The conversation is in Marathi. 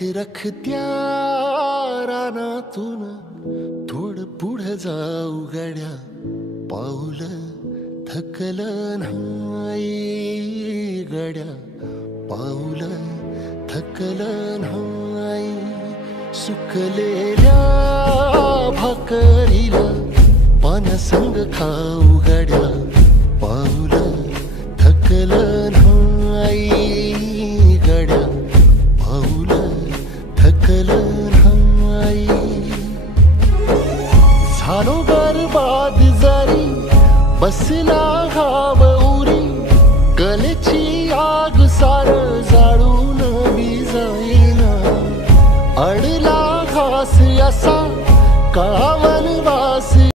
रखरखत्या रानातून थोडं पुढं जाऊ गड्या, पाऊल थकलं नाही गड्या, पाऊल थकलं नाही. सुकलेल्या भाकरीला पानसंग खाऊ गड्या, पाऊल थकलं नाही गड्या, पाऊल थकलं नाही. झालो बरबाद जरी बसला घाव उरी, कलेची आग सार जाळून बी जाईना. अडला घास असा कळावर